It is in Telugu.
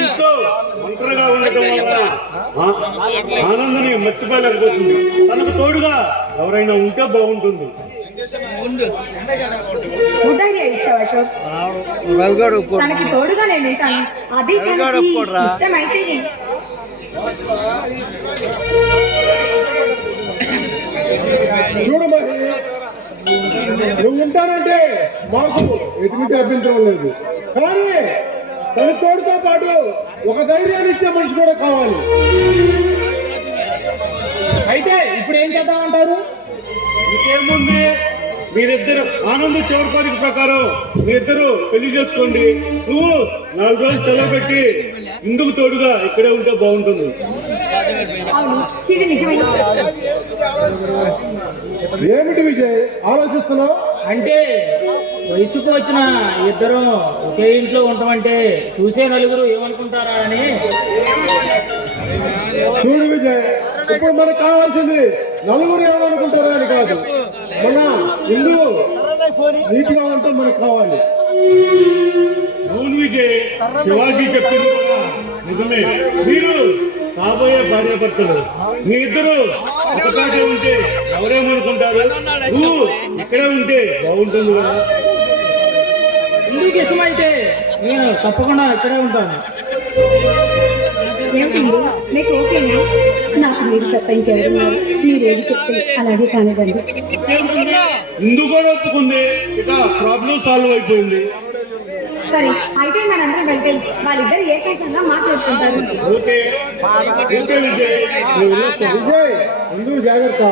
ఇంట్లో ఒంటరిగా ఉండటం వల్ల ఆనందాన్ని మర్చిపోలేకపోతుంది. తనకు తోడుగా ఎవరైనా ఉంటే బాగుంటుంది. తనకి తోడుగా నేను ఉంటాను. అది ఇష్టమైతే చూడు మరి, నువ్వు ఉంటానంటే మాకు ఎటువంటి అభ్యంతరం లేదు. కానీ తన తోడుతో పాటు ఒక ధైర్యాన్ని ఇచ్చే మనిషి కూడా కావాలి. అయితే ఇప్పుడు ఏం చేద్దామంటారు? ఇంకేముంది, మీరిద్దరు ఆనంద చివరి కోరిక ప్రకారం మీరిద్దరు పెళ్లి చేసుకోండి. నువ్వు 4 రోజులు సెలవు పెట్టి ఇందుకు తోడుగా ఇక్కడే ఉంటే బాగుంటుంది. ఏమిటి విజయ్ ఆలోచిస్తున్నావు? అంటే వయసుకు వచ్చిన ఇద్దరం ఒకే ఇంట్లో ఉంటామంటే చూసే నలుగురు ఏమనుకుంటారా అని. చూడు విజయ్, ఇప్పుడు మనకు కావాల్సింది నలుగురు ఏమనుకుంటారా అని కాదు, మన ఇల్లు నీటిగా ఉంటాం మనకు కావాలి. అవును విజయ్, శివాజీ చెప్పింది కూడా నిజమే. మీరు కాబోయే భార్యాభర్తలు, మీ ఇద్దరు ఒకటే ఉంటే ఎవరేమనుకుంటారు? నువ్వు ఇక్కడే ఉంటే బాగుంటుంది కదా. ఇందుకు ఇష్టమైతే నేను తప్పకుండా ఇక్కడే ఉంటాను. మీకు ఓకేనా? నాకు మీరు తప్ప ఇంకెవరున్నారు? మీరు ఏది చెప్తే అలాగే కానివ్వండి. ఇందుకు కూడా ఒప్పుకుంది, ఇక ప్రాబ్లం సాల్వ్ అయిపోయింది. సరే, అయితే మనందరం వెళ్తే వాళ్ళిద్దరు ఏకైకంగా మాట్లాడుకుంటారు. ఓకే ఓకే విజయ్, విజయ్, ముందు జాగ్రత్త.